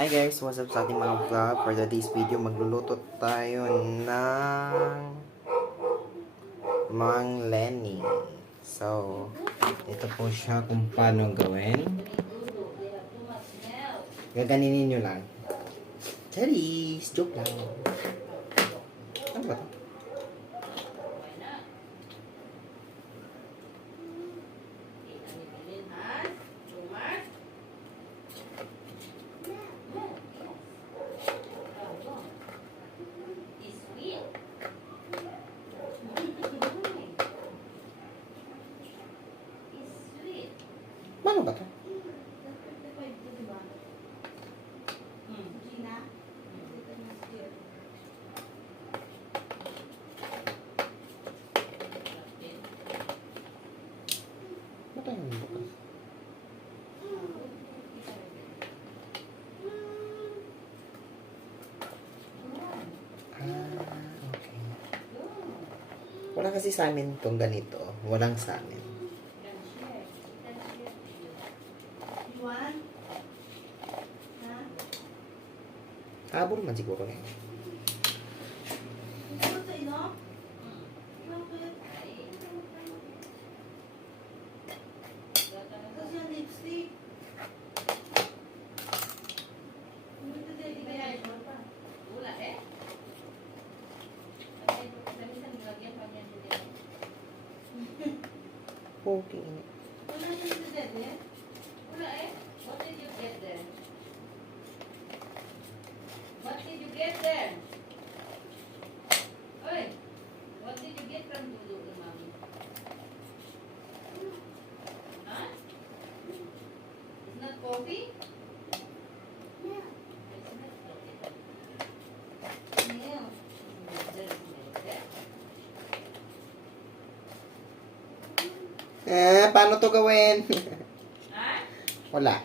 Hi guys, what's up sa ating mga vlog? For today's video, magluluto tayo ng Mang Lenny. So, ito po siya kung paano gawin. Gaganinin nyo lang. Charis! Joke lang. Ano ba ito? Paano ba ito? Ba't tayo bukas? Okay. Wala kasi sa amin itong ganito. Walang sa amin. Habol man siguro na yun. Okay. What did you get there? Oi, what did you get from Dudu and Mommy? Huh? It's not coffee? Yeah. It's not coffee. Yeah. There's milk there. Paano to gawin? Ha? Wala.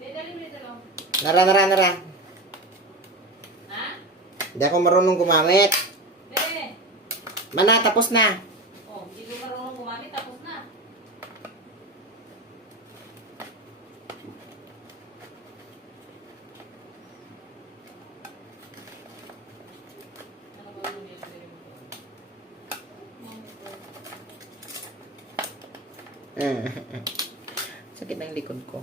Dali mo dito lang. Nara. Ha? Hindi ako marunong gumamit. Be. Mana, tapos na. Oh, hindi ko marunong gumamit. Tapos na. Ano ba yung milk there? Sakit na yung likod ko.